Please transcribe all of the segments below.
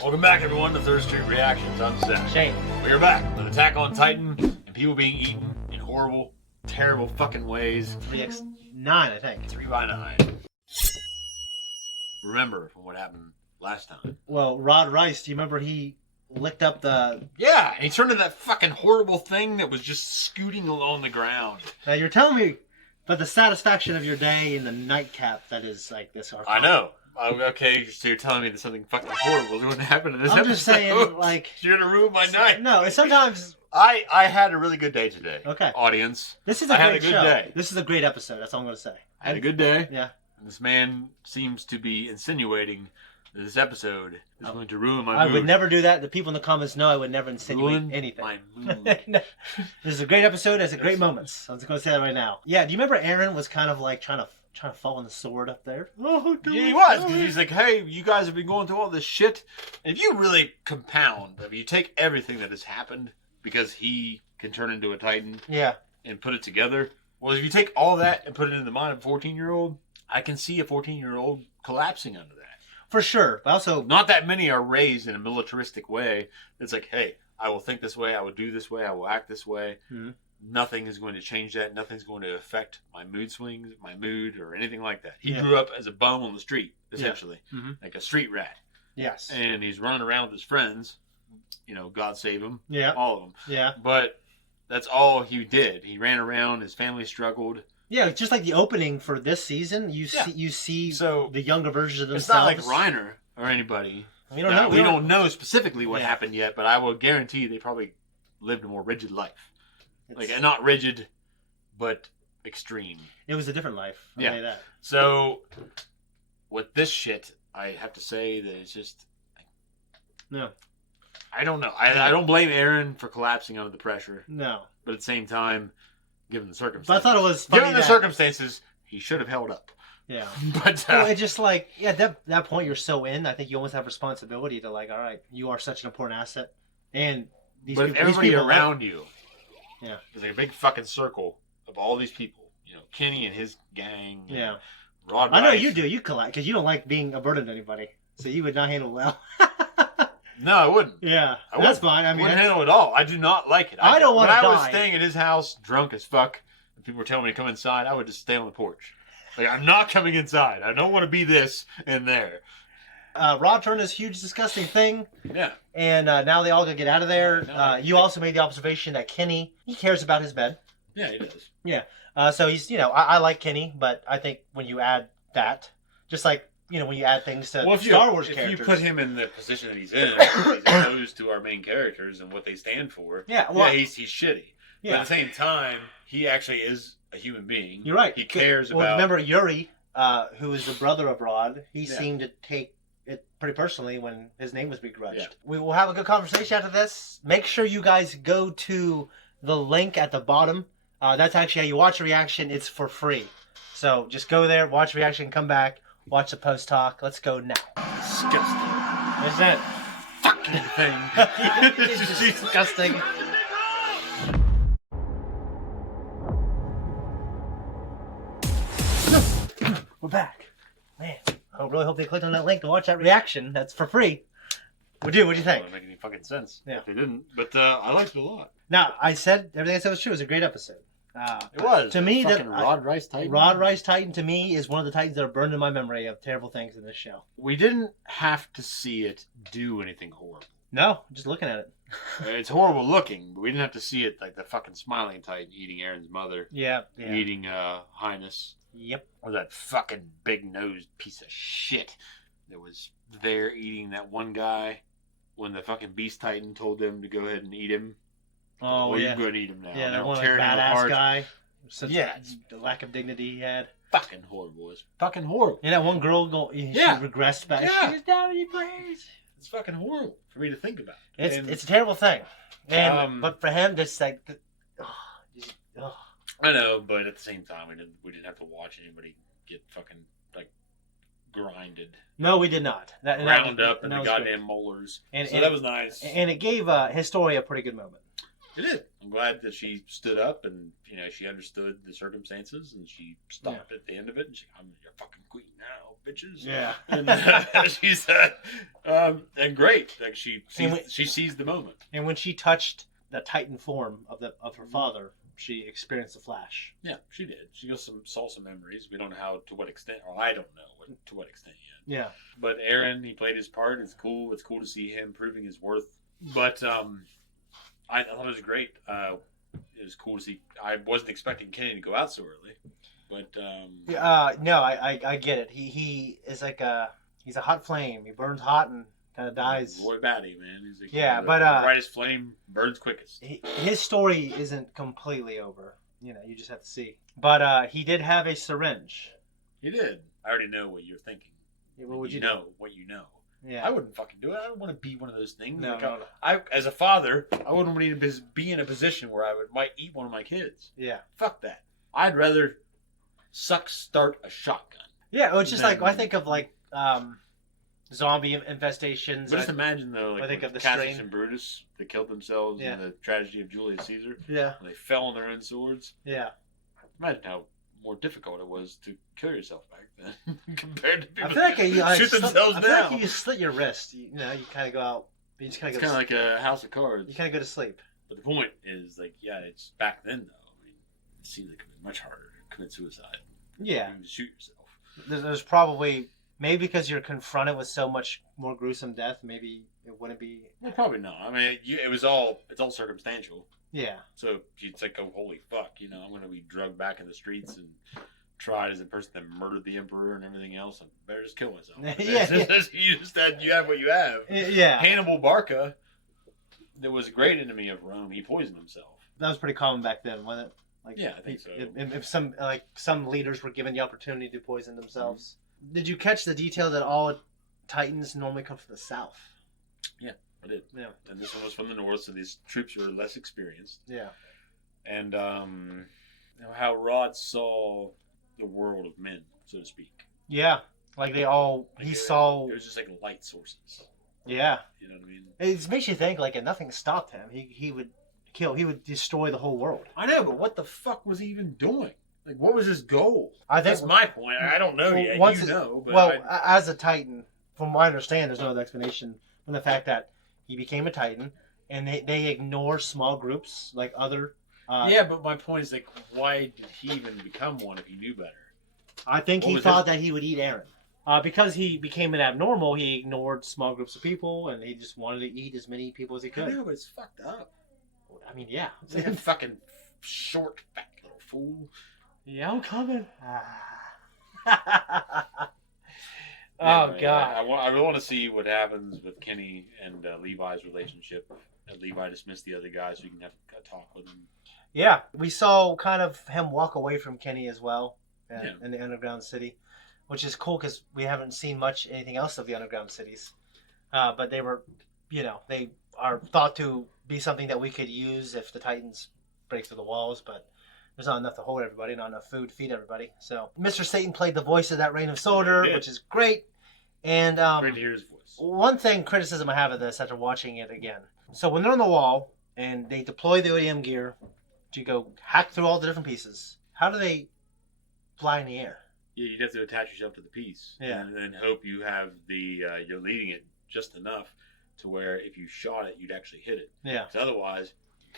Welcome back, everyone, to ThirdStreet Reactions. I'm Zach. Shane. We are back with Attack on Titan and people being eaten in horrible, terrible fucking ways. 3x9, I think. 3x9. Remember from what happened last time. Well, Rod Rice, do you remember he licked up the... Yeah, and he turned into that fucking horrible thing that was just scooting along the ground. Now, you're telling me about the satisfaction of your day in the nightcap that is like this. I know. Okay, so you're telling me that something fucking horrible is going to happen in this episode? I'm just saying, like... You're going to ruin my night. No, it's sometimes... I had a really good day today. Okay. Audience. This is a I great had a good show. day. This is a great episode. That's all I'm going to say. I had a good day. Yeah. And this man seems to be insinuating that this episode is going to ruin my mood. I would never do that. The people in the comments know I would never insinuate Ruin anything. my mood. No. This is a great episode. It's a great moments. I'm just going to say that right now. Yeah, do you remember Aaron was kind of like trying to fall on the sword up there? Oh, Yeah, he was. Because he's like, hey, you guys have been going through all this shit. And if you really compound, I mean, you take everything that has happened because he can turn into a Titan and put it together. Well, if you take all that and put it in the mind of a 14-year-old, I can see a 14-year-old collapsing under that. For sure. But also... Not that many are raised in a militaristic way. It's like, hey, I will think this way, I will do this way, I will act this way. Mm-hmm. Nothing is going to change that. Nothing's going to affect my mood swings, my mood, or anything like that. He grew up as a bum on the street, essentially. Yeah. Mm-hmm. Like a street rat. Yes. And he's running around with his friends. You know, God save him. Yeah. All of them. Yeah. But that's all he did. He ran around. His family struggled. Yeah, just like the opening for this season, you see so, the younger versions of themselves. It's not like Reiner or anybody. We don't know. We don't know specifically what happened yet, but I will guarantee they probably lived a more rigid life. Like, not rigid, but extreme. It was a different life. I'll tell you that. So, with this shit, I have to say that it's just... No. I don't know. I don't blame Aaron for collapsing under the pressure. No. But at the same time, given the circumstances... But I thought it was funny given the circumstances, he should have held up. Yeah. But... well, it's just like, that point you're so in, I think you almost have responsibility to like, all right, you are such an important asset. And these but people... if everybody these people around you... Yeah. There's like a big fucking circle of all these people. You know, Kenny and his gang. Yeah. Rod I know Rice. you do. You collect because you don't like being a burden to anybody. So you would not handle well. No, I wouldn't. Yeah. I That's fine. I mean, wouldn't handle it at all. I do not like it. I don't want to die. When I was staying at his house, drunk as fuck, and people were telling me to come inside, I would just stay on the porch. Like, I'm not coming inside. I don't want to be this and there. Rod turned this huge, disgusting thing. Yeah. And now they all gotta get out of there. You also made the observation that Kenny, he cares about his bed. Yeah, he does. Yeah. So he's, I like Kenny, but I think when you add that, just like, when you add things to Star Wars characters. If you put him in the position that he's in, he's opposed to our main characters and what they stand for. Yeah, well, he's shitty. Yeah. But at the same time, he actually is a human being. You're right. He cares about... Remember Yuri, who is the brother of Rod, he seemed to take it pretty personally when his name was begrudged. Yeah. We will have a good conversation after this. Make sure you guys go to the link at the bottom. That's actually how you watch a reaction. It's for free. So just go there, watch a reaction, come back, watch the post talk. Let's go now. Disgusting. What's that fucking thing? It's just disgusting. We're back. Man, I really hope they clicked on that link to watch that reaction. That's for free. What'd you think? It doesn't make any fucking sense. Yeah. If they didn't. But I liked it a lot. Now, I said everything I said was true. It was a great episode. It was. To me, Rod Rice Titan. Rod Rice Titan, to me, is one of the Titans that are burned in my memory of terrible things in this show. We didn't have to see it do anything horrible. No, just looking at it. It's horrible looking, but we didn't have to see it like the fucking smiling Titan eating Aaron's mother. Yeah. Eating Highness. Yep. Or that fucking big-nosed piece of shit that was there eating that one guy when the fucking Beast Titan told them to go ahead and eat him. Oh, well, you go ahead and eat him now. Yeah, that one badass guy. Such the lack of dignity he had. Fucking horrible. It's fucking horrible. And that one girl, she regressed back. Yeah. She's down in your place. It's fucking horrible for me to think about. It's a terrible thing. And, but for him, just like... I know, but at the same time, we didn't have to watch anybody get fucking, like, grinded. No, we did not. Ground up in the goddamn molars. So that was nice. And it gave his story a pretty good moment. It did. I'm glad that she stood up and, she understood the circumstances and she stopped at the end of it and I'm your fucking queen now, bitches. Yeah. And she said, and great. Like she sees the moment. And when she touched the Titan form of her father, she experienced a flash. Yeah, she did. She saw some memories. We don't know to what extent, or I don't know to what extent yet. Yeah. But Aaron, he played his part. It's cool. It's cool to see him proving his worth. But I thought it was great. It was cool to see. I wasn't expecting Kenny to go out so early, but no, I get it. He is like he's a hot flame. He burns hot and kind of dies. Roy Batty, man. He's like, yeah, the but brightest flame burns quickest. His story isn't completely over. You know, you just have to see. But he did have a syringe. He did. I already know what you're thinking. Yeah, what would you know? What you know. Yeah. I wouldn't fucking do it. I don't want to be one of those things. No, like no. I, as a father, I wouldn't want to be in a position where I might eat one of my kids. Yeah. Fuck that. I'd rather start a shotgun. Yeah, it's just like I think of like zombie infestations. But just imagine though, like I think of the Cassius strain. and Brutus, they killed themselves in the tragedy of Julius Caesar. Yeah. When they fell on their own swords. Yeah. Imagine how more difficult it was to kill yourself back then compared to people I feel like you shoot themselves I now. feel like you slit your wrist. You know, you kind of go out. You just kind of It's go. kind of like a house of cards. You kind of go to sleep. But the point is, like, yeah, it's back then though. I mean, it seems like it would be much harder to commit suicide. Yeah. To shoot yourself. There's probably maybe because you're confronted with so much more gruesome death. Maybe it wouldn't be. Well, probably not. I mean, it's all circumstantial. Yeah. So it's like, oh, holy fuck, you know, I'm going to be drugged back in the streets and tried as a person that murdered the emperor and everything else. I better just kill myself. You have what you have. Yeah. Hannibal Barca, that was a great enemy of Rome. He poisoned himself. That was pretty common back then, wasn't it? Like, yeah, I think so. If some leaders were given the opportunity to poison themselves. Mm-hmm. Did you catch the detail that all Titans normally come from the south? Yeah, I did. Yeah. And this one was from the north, so these troops were less experienced. Yeah. And how Rod saw the world of men, so to speak. Yeah, like they all saw. It was just like light sources. Yeah. You know what I mean? It makes you think like, and nothing stopped him. He would kill. He would destroy the whole world. I know, but what the fuck was he even doing? Like, what was his goal? That's my point. I don't know yet. You know. But as a Titan, from what I understand, there's no other explanation from the fact that he became a Titan, and they ignore small groups like other. Yeah, but my point is, like, why did he even become one if he knew better? I think he thought that he would eat Aaron. Because he became an abnormal, he ignored small groups of people, and he just wanted to eat as many people as he could. I know, but it's fucked up. I mean, yeah. It's like a fucking short, fat little fool. Yeah, I'm coming. Anyway, God. I really want to see what happens with Kenny and Levi's relationship. And Levi dismissed the other guy so you can have a talk with him. Yeah, we saw kind of him walk away from Kenny as well in the underground city, which is cool because we haven't seen much anything else of the underground cities. But they were, they are thought to be something that we could use if the Titans break through the walls, but there's not enough to hold everybody, not enough food to feed everybody. So Mr. Satan played the voice of that Reign of Soldier, which is great. And great to hear his voice. One criticism I have of this after watching it again. So when they're on the wall and they deploy the ODM gear to go hack through all the different pieces, how do they fly in the air? Yeah, you'd have to attach yourself to the piece. Yeah. And then hope you have you're leading it just enough to where if you shot it, you'd actually hit it. Yeah. Because otherwise,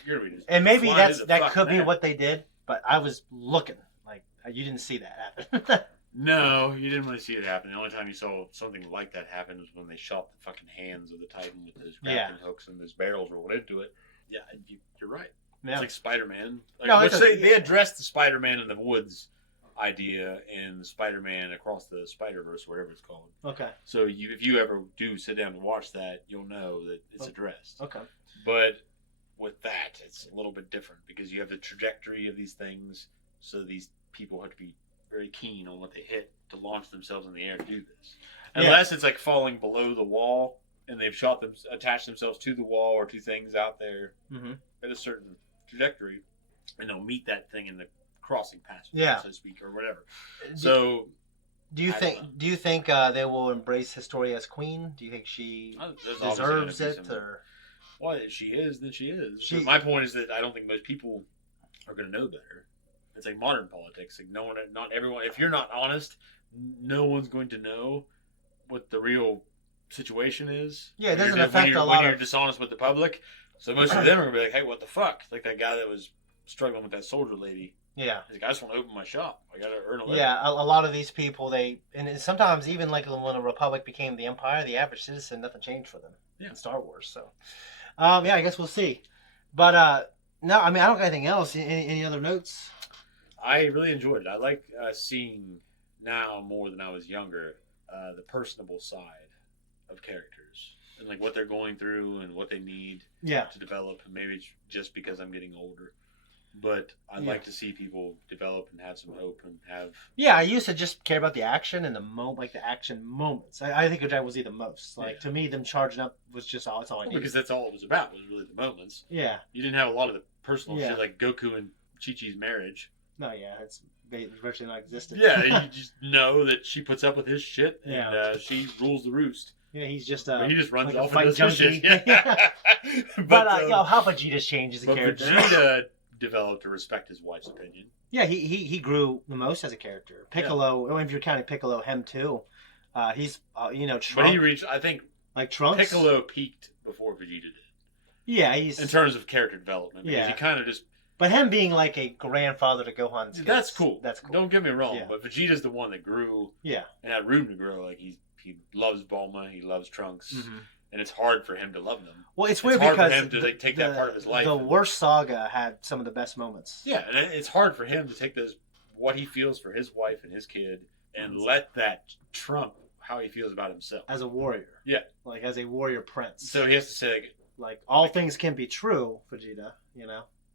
you're going to be just and maybe that could be net. what they did, but I was looking. Like, you didn't see that happen. No, you didn't really see it happen. The only time you saw something like that happen was when they shot the fucking hands of the Titan with those grappling hooks and those barrels rolled into it. Yeah, you're right. Yeah. It's like Spider-Man. No, they addressed the Spider-Man in the woods idea in Spider-Man Across the Spider-Verse, whatever it's called. Okay. So if you ever do sit down and watch that, you'll know that it's addressed. Okay. But with that, it's a little bit different because you have the trajectory of these things, so these people have to be very keen on what they hit to launch themselves in the air to do this. Unless it's like falling below the wall and they've attached themselves to the wall or to things out there at a certain trajectory, and they'll meet that thing in the crossing path, so to speak, or whatever. Do you think they will embrace Historia as queen? Do you think she deserves it? Well, if she is, then she is. But my point is that I don't think most people are going to know better. It's like modern politics. Like not everyone. If you're not honest, no one's going to know what the real situation is. Yeah, it doesn't affect when you're dishonest with the public. So most of them are going to be like, hey, what the fuck? Like that guy that was struggling with that soldier lady. Yeah. He's like, I just want to open my shop. I got to earn a living. Yeah, a lot of these people, and sometimes even like when the Republic became the Empire, the average citizen, nothing changed for them in Star Wars. So, yeah, I guess we'll see. But, no, I mean, I don't got anything else. Any other notes? I really enjoyed it. I like seeing now more than I was younger the personable side of characters and like what they're going through and what they need to develop. Maybe it's just because I'm getting older, but I'd like to see people develop and have some hope and have. Yeah, I used to just care about the action and the action moments. I think that was the most. Like to me, them charging up was just all. That's all I needed. Because that's all it was about. Was really the moments. Yeah. You didn't have a lot of the personal shit like Goku and Chi-Chi's marriage. No, yeah, it's virtually non-existent. Yeah, you just know that she puts up with his shit and she rules the roost. Yeah, he's just he just runs off and does his shit. But how Vegeta's changed as a character. Vegeta developed to respect his wife's opinion. Yeah, he grew the most as a character. Piccolo, if you're counting Piccolo, him too. He's Trunks. But he reached, I think, like Trunks. Piccolo peaked before Vegeta did. Yeah, he's in terms of character development. Yeah, he kind of just. But him being like a grandfather to Gohan's kids, that's cool. That's cool. Don't get me wrong, but Vegeta's the one that grew. Yeah. And had room to grow. Like he loves Bulma, he loves Trunks, and it's hard for him to love them. Well, it's weird because hard for him to take that part of his life. The worst saga had some of the best moments. Yeah, and it's hard for him to take what he feels for his wife and his kid, and let that trump how he feels about himself as a warrior. Yeah, like as a warrior prince. So he has to say like all things can be true, Vegeta.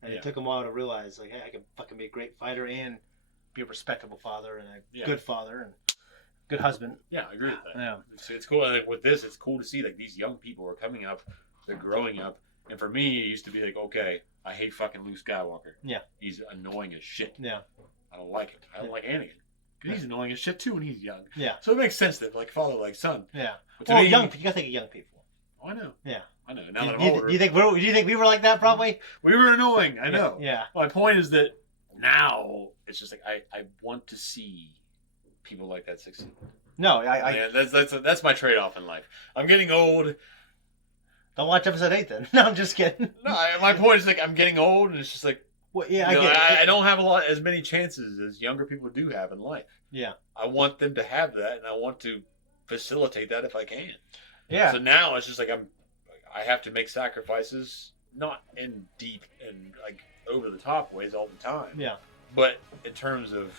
And it took him a while to realize, like, hey, I can fucking be a great fighter and be a respectable father and a good father and good husband. Yeah, I agree with that. Yeah, it's cool. Like with this, it's cool to see like these young people are coming up, they're growing up, and for me, it used to be like, okay, I hate fucking Luke Skywalker. Yeah, he's annoying as shit. Yeah, I don't like him. I don't like Anakin. He's annoying as shit too when he's young. Yeah, so it makes sense that like father like son. Yeah, well, you gotta think of young people. Oh, I know. Yeah. I know. Now that I'm older. Do you think we were like that? Probably. We were annoying. I know. Yeah. My point is that now it's just like I want to see people like that succeed. No, that's my trade-off in life. I'm getting old. Don't watch episode 8 then. No, I'm just kidding. No, my point is like I'm getting old, and it's just like. Well, yeah, I don't have as many chances as younger people do have in life. Yeah. I want them to have that, and I want to facilitate that if I can. Yeah. So now it's just like I have to make sacrifices, not in deep and like over the top ways all the time. Yeah. But in terms of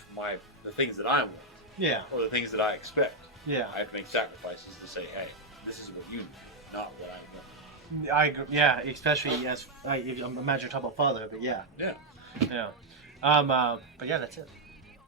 the things that I want. Yeah. Or the things that I expect. Yeah. I have to make sacrifices to say, hey, this is what you need, not what I want. I agree. Yeah, especially as I imagine you're talking about father, but yeah. Yeah. Yeah. But yeah, that's it.